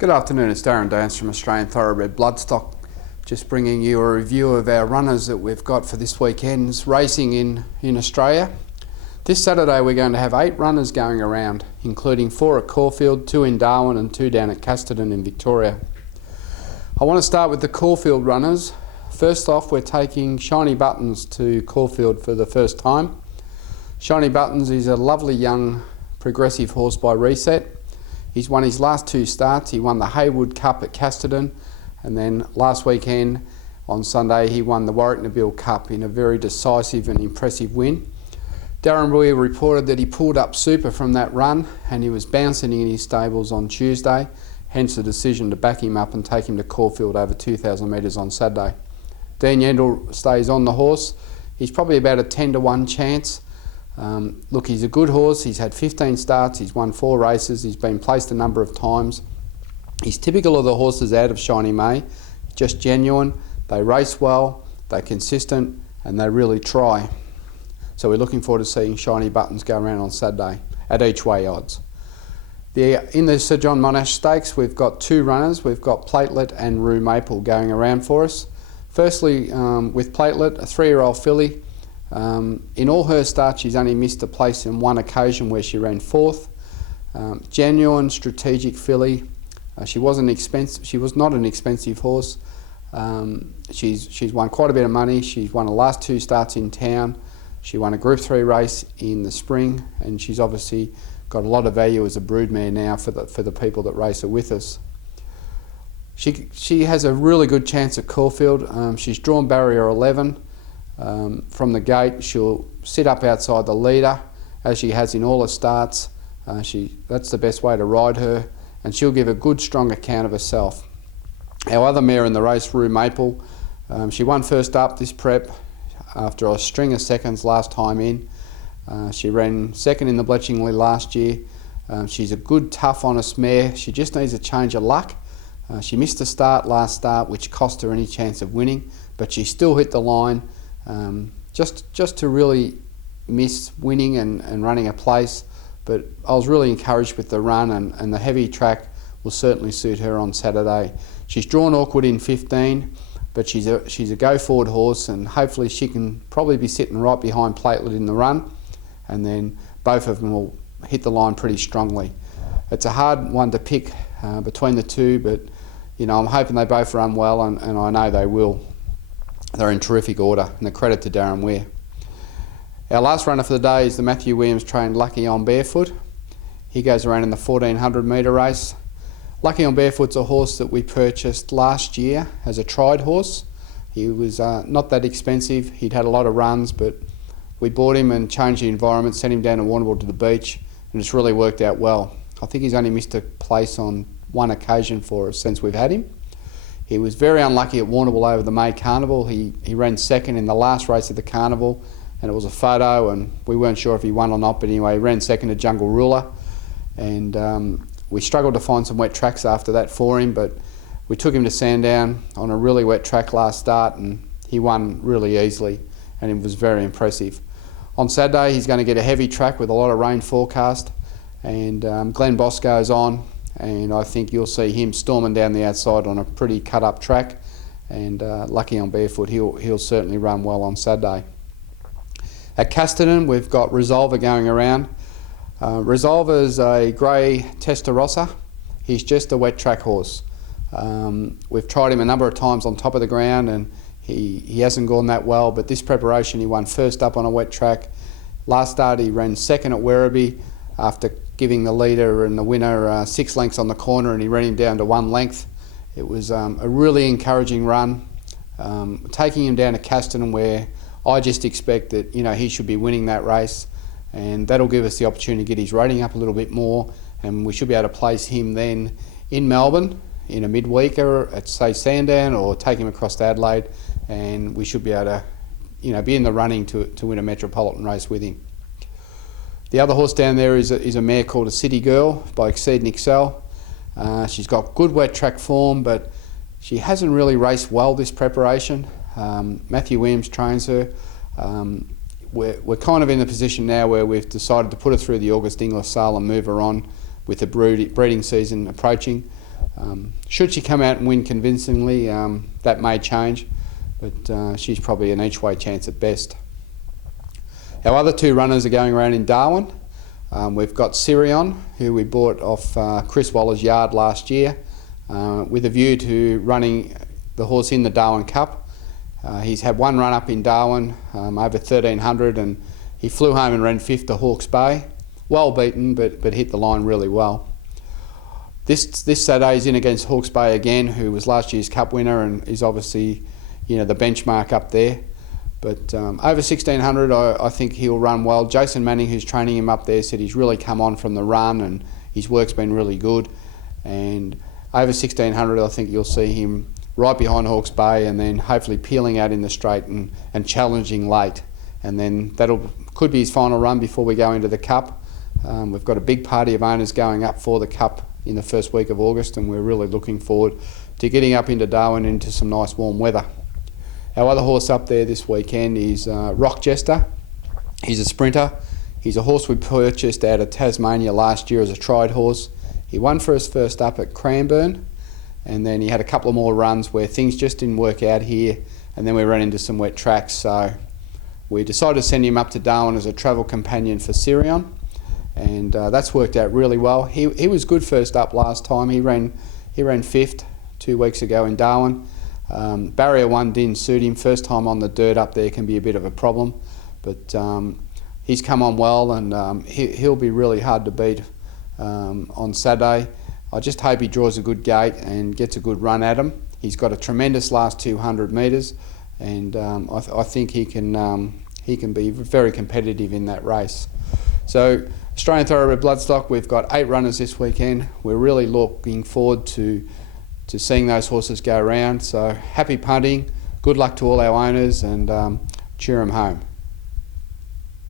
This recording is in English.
Good afternoon, it's Darren Dance from Australian Thoroughbred Bloodstock. Just bringing you a review of our runners that we've got for this weekend's racing in Australia. This Saturday we're going to have 8 runners going around, including 4 at Corfield, 2 in Darwin and 2 down at Castaden in Victoria. I want to start with the Corfield runners. First off, we're taking Shiny Buttons to Corfield for the first time. Shiny Buttons is a lovely young progressive horse by Reset. He's won his last 2 starts. He won the Haywood Cup at Castaden, and then last weekend on Sunday he won the Warwick Nabil Cup in a very decisive and impressive win. Darren Boyer reported that he pulled up super from that run and he was bouncing in his stables on Tuesday, hence the decision to back him up and take him to Corfield over 2,000 metres on Saturday. Dean Yendall stays on the horse. He's probably about a 10-to-1 chance. Look, he's a good horse. He's had 15 starts, he's won 4 races, he's been placed a number of times. He's typical of the horses out of Shiny May, just genuine. They race well, they're consistent, and they really try. So we're looking forward to seeing Shiny Buttons go around on Saturday at each way odds. In the Sir John Monash Stakes, we've got 2 runners. We've got Platelet and Rue Maple going around for us. Firstly, with Platelet, a 3-year-old filly. In all her starts, she's only missed a place in one occasion where she ran 4th. Genuine, strategic filly. She was not an expensive horse. She's won quite a bit of money. She's won the last 2 starts in town. She won a Group 3 race in the spring, and she's obviously got a lot of value as a broodmare now for the people that race her with us. She has a really good chance at Corfield. She's drawn barrier 11. From the gate, she'll sit up outside the leader, as she has in all her starts. That's the best way to ride her, and she'll give a good, strong account of herself. Our other mare in the race, Rue Maple, she won first up this prep after a string of seconds last time in. She ran second in the Bletchingley last year. She's a good, tough, honest mare. She just needs a change of luck. She missed a last start, which cost her any chance of winning, but she still hit the line. Just to really miss winning and running a place, but I was really encouraged with the run, and the heavy track will certainly suit her on Saturday. She's drawn awkward in 15, but she's a go forward horse, and hopefully she can probably be sitting right behind Platelet in the run, and then both of them will hit the line pretty strongly. It's a hard one to pick between the two, but you know, I'm hoping they both run well, and I know they will. They're in terrific order, and a credit to Darren Weir. Our last runner for the day is the Matthew Williams trained Lucky on Barefoot. He goes around in the 1400 metre race. Lucky on Barefoot's a horse that we purchased last year as a tried horse. He was not that expensive. He'd had a lot of runs, but we bought him and changed the environment, sent him down to Warrnambool to the beach, and it's really worked out well. I think he's only missed a place on 1 occasion for us since we've had him. He was very unlucky at Warrnambool over the May Carnival. He ran second in the last race of the Carnival, and it was a photo, and we weren't sure if he won or not, but anyway, he ran second at Jungle Ruler, and we struggled to find some wet tracks after that for him, but we took him to Sandown on a really wet track last start, and he won really easily, and it was very impressive. On Saturday, he's going to get a heavy track with a lot of rain forecast, and Glenn Bosco's on, and I think you'll see him storming down the outside on a pretty cut up track, and Lucky on Barefoot, he'll certainly run well on Saturday. At Castaden, we've got Resolver going around. Resolver's a grey Testarossa. He's just a wet track horse. We've tried him a number of times on top of the ground, and he hasn't gone that well, but this preparation he won first up on a wet track. Last start he ran second at Werribee after giving the leader and the winner 6 lengths on the corner, and he ran him down to 1 length. It was a really encouraging run. Taking him down to Castaden, where I just expect that he should be winning that race, and that'll give us the opportunity to get his rating up a little bit more, and we should be able to place him then in Melbourne in a midweeker at say Sandown, or take him across to Adelaide, and we should be able to be in the running to win a metropolitan race with him. The other horse down there is a mare called a City Girl by Exceed and Excel. She's got good wet track form, but she hasn't really raced well this preparation. Matthew Williams trains her. We're kind of in the position now where we've decided to put her through the August English sale and move her on with the breeding season approaching. Should she come out and win convincingly, that may change, but she's probably an each way chance at best. Our other two runners are going around in Darwin. We've got Sirion, who we bought off Chris Waller's yard last year, with a view to running the horse in the Darwin Cup. He's had one run up in Darwin, over 1300, and he flew home and ran 5th to Hawke's Bay. Well beaten, but hit the line really well. This Saturday he's in against Hawke's Bay again, who was last year's Cup winner and is obviously, the benchmark up there. But over 1600, I think he'll run well. Jason Manning, who's training him up there, said he's really come on from the run and his work's been really good. And over 1600, I think you'll see him right behind Hawke's Bay and then hopefully peeling out in the straight and challenging late. And then could be his final run before we go into the Cup. We've got a big party of owners going up for the Cup in the first week of August, and we're really looking forward to getting up into Darwin into some nice warm weather. Our other horse up there this weekend is Rochester. He's a sprinter. He's a horse we purchased out of Tasmania last year as a tried horse. He won for us first up at Cranbourne, and then he had a couple of more runs where things just didn't work out here, and then we ran into some wet tracks, so we decided to send him up to Darwin as a travel companion for Sirion, and that's worked out really well. He was good first up last time. He ran 5th 2 weeks ago in Darwin. Barrier 1 didn't suit him. First time on the dirt up there can be a bit of a problem, but he's come on well, and he'll be really hard to beat on Saturday. I just hope he draws a good gate and gets a good run at him. He's got a tremendous last 200 metres, and I think he can be very competitive in that race. So Australian Thoroughbred Bloodstock, we've got 8 runners this weekend. We're really looking forward to seeing those horses go around. So happy punting, good luck to all our owners, and cheer them home.